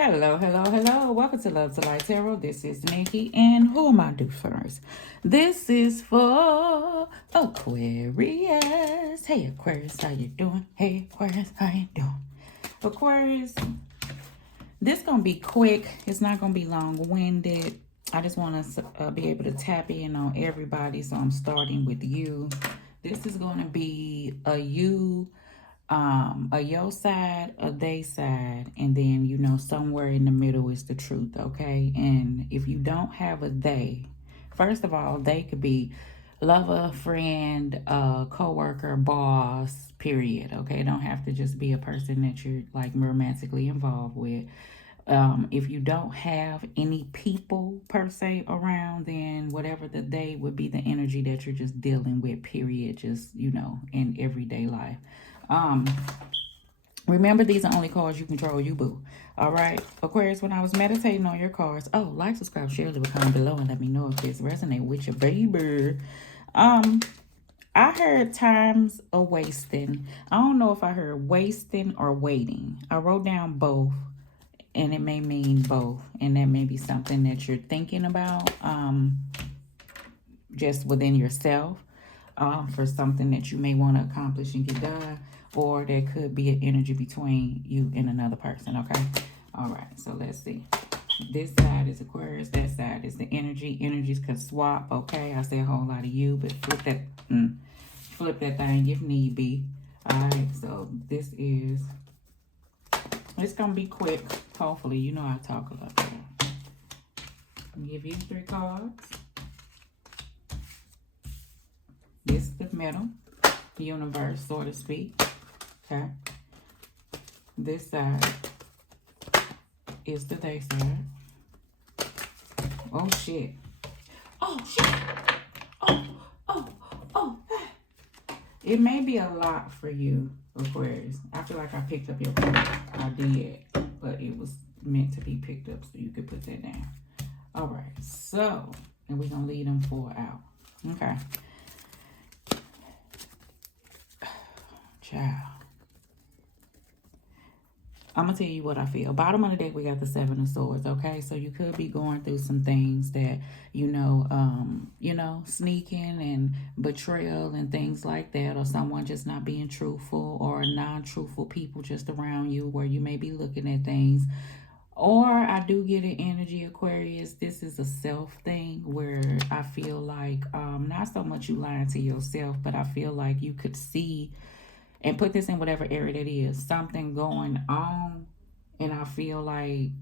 Hello, hello, hello. Welcome to Love to Light Tarot. This is Nikki, and who am I do first? This is for Aquarius. Hey, Aquarius, how you doing? Hey, Aquarius, how you doing? Aquarius, this gonna be quick. It's not gonna be long-winded. I just want to be able to tap in on everybody, so I'm starting with you. This is gonna be a you, a your side, a they side, and then somewhere in the middle is the truth. Okay, and if you don't have a they, first of all, they could be lover, friend, co-worker, boss, period. Okay, don't have to just be a person that you're like romantically involved with. If you don't have any people per se around, then whatever the they would be the energy that you're just dealing with, period, just in everyday life. um Remember, these are only cards you control, you boo. All right, Aquarius, when I was meditating on your cards, like, subscribe, share, leave a comment below, and let me know if this resonates with your baby. um I heard times of wasting. I don't know if I heard wasting or waiting. I wrote down both, and it may mean both, and that may be something that you're thinking about, just within yourself, for something that you may want to accomplish and get done, or there could be an energy between you and another person. Okay, all right, so let's see. This side is Aquarius, that side is the energy. Energies could swap. Okay, I say a whole lot of you, but flip that thing if need be. All right, so this is, it's gonna be quick. Hopefully, I talk a lot better. I'll give you 3 cards. This is the middle, universe, so to speak. Okay. This side is the they side. Oh shit. Oh shit. Oh, oh, oh. It may be a lot for you, Aquarius. I feel like I picked up your card. I did, but it was meant to be picked up, so you could put that down. All right, so, and we're gonna leave them 4 out. Okay. Child. I'm gonna tell you what I feel. Bottom of the deck, we got the 7 of Swords. Okay, so you could be going through some things that sneaking and betrayal and things like that, or someone just not being truthful, or non-truthful people just around you, where you may be looking at things. Or I do get an energy, Aquarius. This is a self thing where I feel like not so much you lying to yourself, but I feel like you could see and put this in whatever area that is, something going on, and I feel like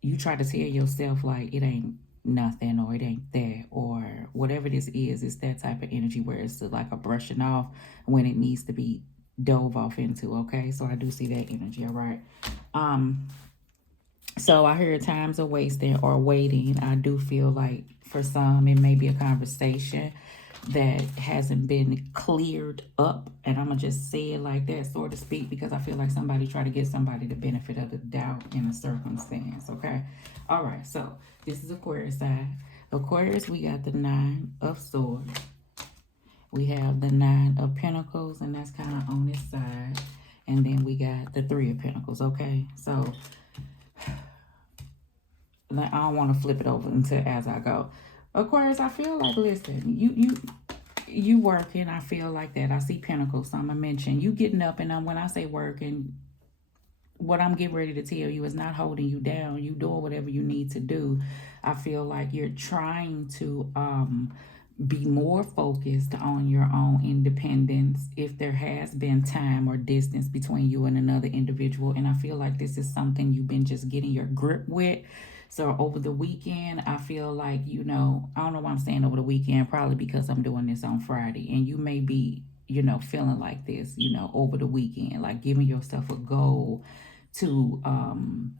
you try to tell yourself like it ain't nothing, or it ain't that, or whatever this is. It's that type of energy where it's like a brushing off when it needs to be dove off into. Okay, so I do see that energy. All right. So I heard times of wasting or waiting. I do feel like for some it may be a conversation that hasn't been cleared up, and I'm gonna just say it like that, so to speak, because I feel like somebody try to get somebody the benefit of the doubt in a circumstance. Okay, all right, so this is Aquarius side. Aquarius, we got the 9 of Swords, we have the 9 of Pentacles, and that's kind of on this side, and then we got the 3 of Pentacles. Okay, so I don't want to flip it over until as I go. Aquarius, I feel like, listen, you working. I feel like that. I see Pentacles, so I'm gonna mention you getting up, and when I say working, what I'm getting ready to tell you is not holding you down. You doing whatever you need to do. I feel like you're trying to be more focused on your own independence if there has been time or distance between you and another individual. And I feel like this is something you've been just getting your grip with. So over the weekend, I feel like, I don't know why I'm saying over the weekend, probably because I'm doing this on Friday. And you may be, feeling like this, over the weekend, like giving yourself a goal to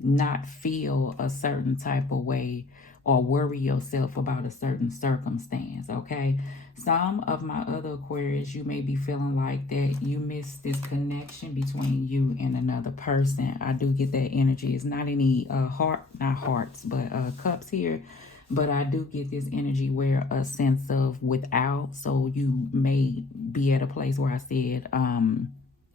not feel a certain type of way or worry yourself about a certain circumstance. Okay, some of my other Aquarius, you may be feeling like that you miss this connection between you and another person. I do get that energy. It's not any not hearts, but cups here, but I do get this energy where a sense of without. So you may be at a place where I said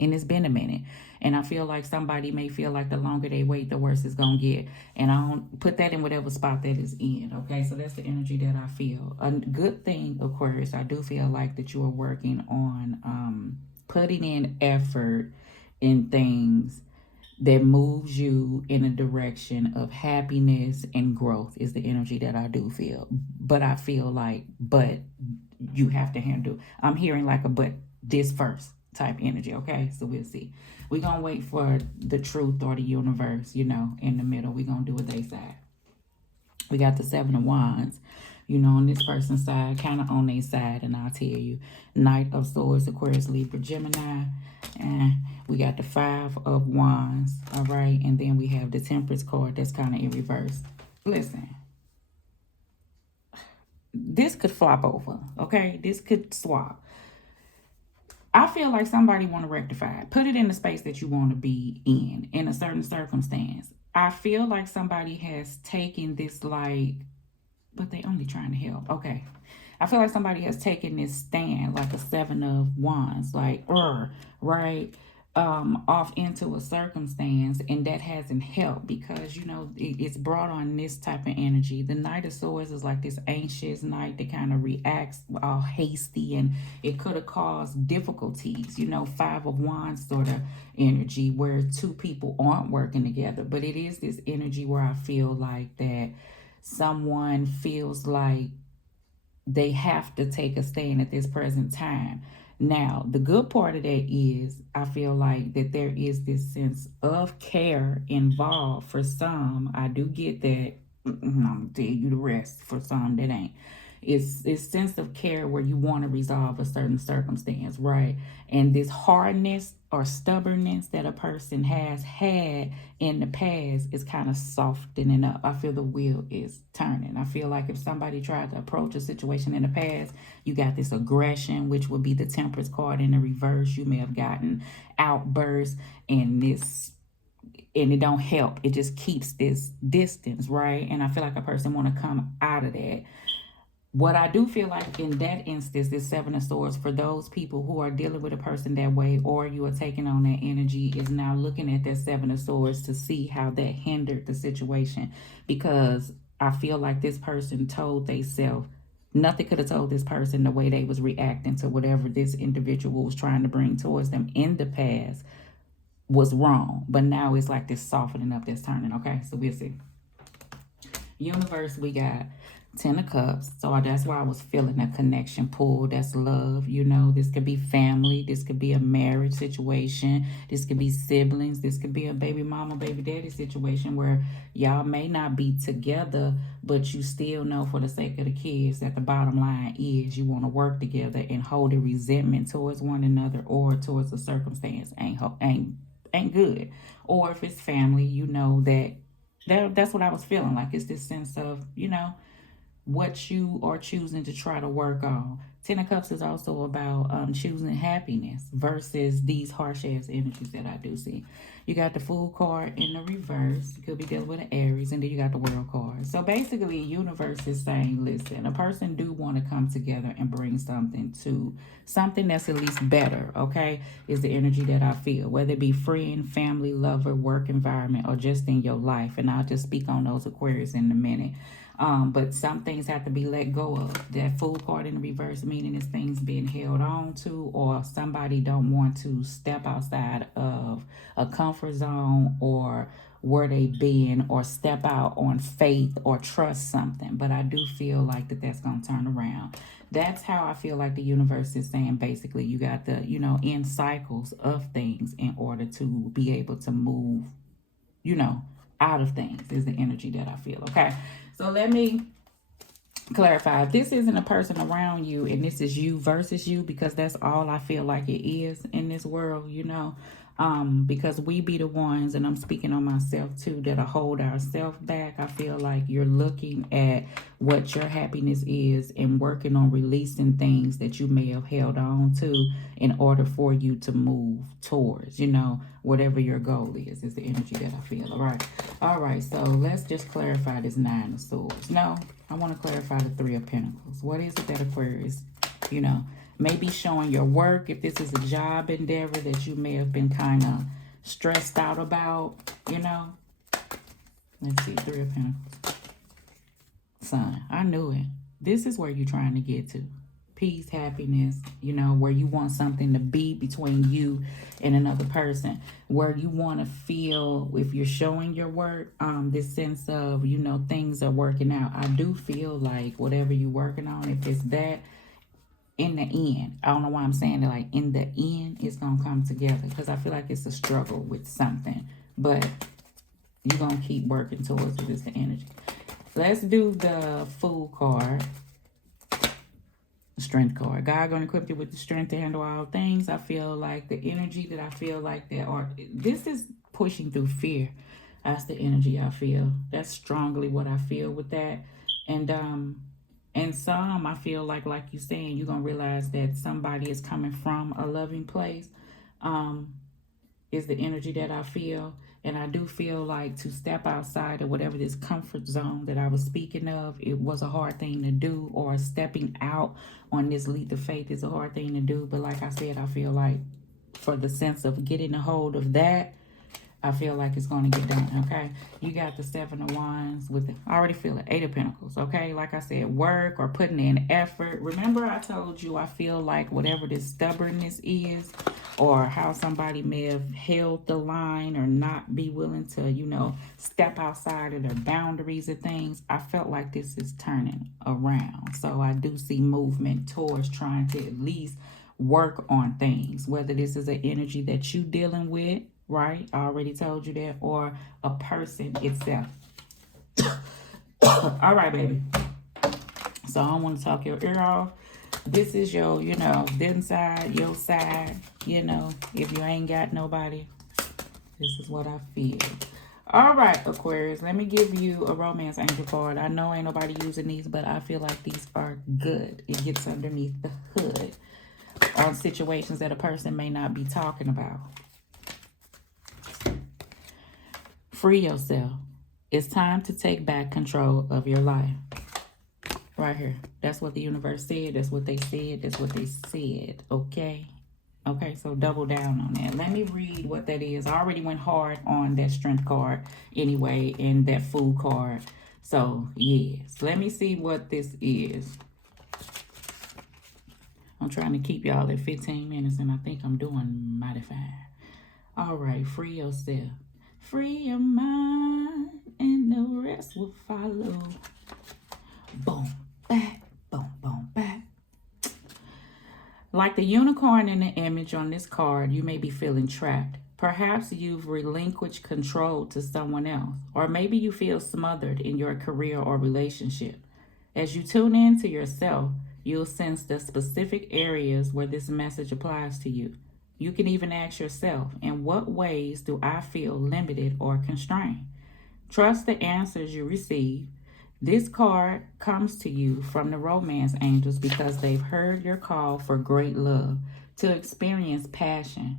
And it's been a minute. And I feel like somebody may feel like the longer they wait, the worse it's going to get. And I don't put that in whatever spot that is in. Okay, so that's the energy that I feel. A good thing, Aquarius, I do feel like that you are working on putting in effort in things that moves you in a direction of happiness and growth is the energy that I do feel. But I feel like, but you have to handle. I'm hearing like a but this first type energy, okay? So we'll see. We're going to wait for the truth or the universe, you know, in the middle. We're going to do what they say. We got the Seven of Wands, you know, on this person's side, kind of on their side, and I'll tell you. Knight of Swords, Aquarius, Libra, Gemini, and we got the Five of Wands, all right? And then we have the Temperance card that's kind of in reverse. Listen, this could flop over, okay? This could swap. I feel like somebody want to rectify it. Put it in the space that you want to be in a certain circumstance. I feel like somebody has taken this like, but they only trying to help. Okay. I feel like somebody has taken this stand like a Seven of Wands, like, right? Off into a circumstance, and that hasn't helped because, you know, it's brought on this type of energy. The Knight of Swords is like this anxious knight that kind of reacts all hasty, and it could have caused difficulties, you know. Five of Wands sort of energy where two people aren't working together, but it is this energy where I feel like that someone feels like they have to take a stand at this present time. Now, the good part of that is I feel like that there is this sense of care involved for some. I do get that. I'm going to tell you the rest. For some, that ain't. It's sense of care where you want to resolve a certain circumstance, right? And this hardness or stubbornness that a person has had in the past is kind of softening up. I feel the wheel is turning. I feel like if somebody tried to approach a situation in the past, you got this aggression, which would be the Temperance card in the reverse. You may have gotten outbursts and it don't help. It just keeps this distance, right? And I feel like a person want to come out of that. What I do feel like in that instance, this Seven of Swords, for those people who are dealing with a person that way, or you are taking on that energy, is now looking at that Seven of Swords to see how that hindered the situation. Because I feel like this person told theyself, nothing could have told this person the way they was reacting to whatever this individual was trying to bring towards them in the past was wrong. But now it's like this softening up, this turning, okay? So we'll see. Universe, we got Ten of Cups. So that's why I was feeling a connection pull. That's love. You know, this could be family. This could be a marriage situation. This could be siblings. This could be a baby mama, baby daddy situation where y'all may not be together, but you still know for the sake of the kids that the bottom line is you want to work together, and holding resentment towards one another or towards a circumstance ain't good. Or if it's family, you know that's what I was feeling like. It's this sense of, you know, what you are choosing to try to work on. Ten of Cups is also about choosing happiness versus these harsh ass energies that I do see. You got the Fool card in the reverse. You could be dealing with an Aries, and then you got the World card. So basically, universe is saying, listen, a person do want to come together and bring something that's at least better, okay, is the energy that I feel, whether it be friend, family, lover, work environment, or just in your life. And I'll just speak on those Aquarius in a minute. But some things have to be let go of. That Fool card in the reverse meaning is things being held on to, or somebody don't want to step outside of a comfort zone or where they've been, or step out on faith or trust something. But I do feel like that's going to turn around. That's how I feel like the universe is saying, basically, you got the, you know, in cycles of things in order to be able to move, you know, out of things is the energy that I feel, okay? So let me clarify. If this isn't a person around you and this is you versus you, because that's all I feel like it is in this world, you know, because we be the ones, and I'm speaking on myself too, that'll hold ourselves back. I feel like you're looking at what your happiness is and working on releasing things that you may have held on to in order for you to move towards, you know, whatever your goal is the energy that I feel. All right, so let's just clarify this Nine of Swords. No, I want to clarify the Three of Pentacles. What is it that Aquarius, you know, maybe showing your work. If this is a job endeavor that you may have been kind of stressed out about, you know. Let's see, Three of Pentacles. Son, I knew it. This is where you're trying to get to. Peace, happiness, you know, where you want something to be between you and another person, where you want to feel, if you're showing your work, this sense of, you know, things are working out. I do feel like whatever you're working on, if it's that, in the end, I don't know why I'm saying that, like in the end, it's going to come together, because I feel like it's a struggle with something, but you're going to keep working towards it. Is the energy. Let's do the Fool card. Strength card. God gonna equip you with the strength to handle all things. I feel like the energy that I feel like that, or this is pushing through fear. That's the energy I feel. That's strongly what I feel with that. And some, I feel like you're saying, you're gonna realize that somebody is coming from a loving place. Is the energy that I feel. And I do feel like to step outside of whatever this comfort zone that I was speaking of, it was a hard thing to do, or stepping out on this leap of faith is a hard thing to do. But like I said, I feel like for the sense of getting a hold of that, I feel like it's going to get done, okay? You got the Seven of Wands with, I already feel it, Eight of Pentacles, okay? Like I said, work or putting in effort. Remember I told you I feel like whatever this stubbornness is, or how somebody may have held the line or not be willing to, you know, step outside of their boundaries and things, I felt like this is turning around. So I do see movement towards trying to at least work on things, whether this is an energy that you dealing with, right? I already told you that, or a person itself. All right, baby. So I don't want to talk your ear off. This is your, you know, them side, your side, you know, if you ain't got nobody, this is what I feel. All right, Aquarius, let me give you a romance angel card. I know ain't nobody using these, but I feel like these are good. It gets underneath the hood on situations that a person may not be talking about. Free yourself. It's time to take back control of your life. Right here. That's what the universe said. That's what they said. That's what they said. Okay? Okay, so double down on that. Let me read what that is. I already went hard on that strength card anyway, and that Fool card. So, yes. Let me see what this is. I'm trying to keep y'all at 15 minutes, and I think I'm doing mighty fine. All right, free yourself. Free your mind, and the rest will follow. Boom, back, boom, boom, back. Like the unicorn in the image on this card, you may be feeling trapped. Perhaps you've relinquished control to someone else, or maybe you feel smothered in your career or relationship. As you tune in to yourself, you'll sense the specific areas where this message applies to you. You can even ask yourself, in what ways do I feel limited or constrained? Trust the answers you receive. This card comes to you from the romance angels because they've heard your call for great love, to experience passion.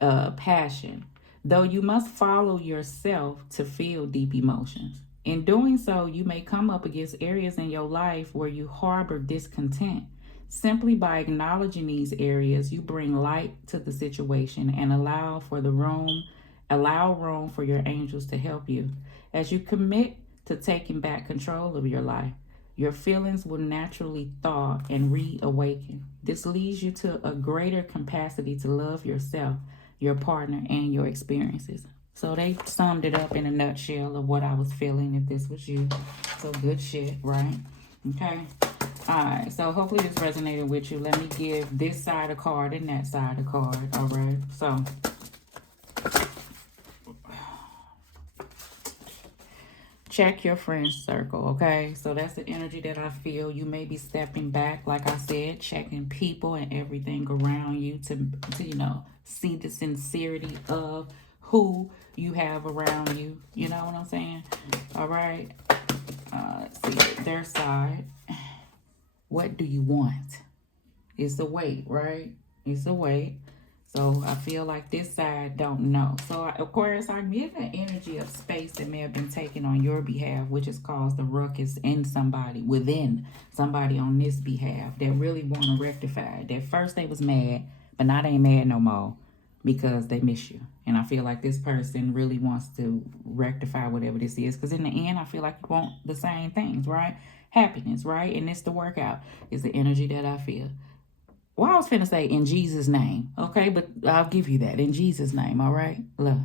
Though you must follow yourself to feel deep emotions. In doing so, you may come up against areas in your life where you harbor discontent. Simply by acknowledging these areas, you bring light to the situation and allow room for your angels to help you. As you commit to taking back control of your life, your feelings will naturally thaw and reawaken. This leads you to a greater capacity to love yourself, your partner, and your experiences. So they summed it up in a nutshell of what I was feeling if this was you. So good shit, right? Okay. All right. So hopefully this resonated with you. Let me give this side a card and that side a card. All right. So check your friend circle, okay? So that's the energy that I feel. You may be stepping back, like I said, checking people and everything around you to you know, see the sincerity of who you have around you. You know what I'm saying? All right. Let's see their side. What do you want? It's a wait, right? It's a wait. So I feel like this side don't know. So Aquarius, I'm getting an energy of space that may have been taken on your behalf, which has caused the ruckus in somebody, within somebody on this behalf that really want to rectify it. At first they was mad, but now they ain't mad no more because they miss you. And I feel like this person really wants to rectify whatever this is. Because in the end, I feel like you want the same things, right? Happiness, right? And it's the workout. It's the energy that I feel. Well, I was finna say in Jesus' name, okay? But I'll give you that. In Jesus' name, all right? Love.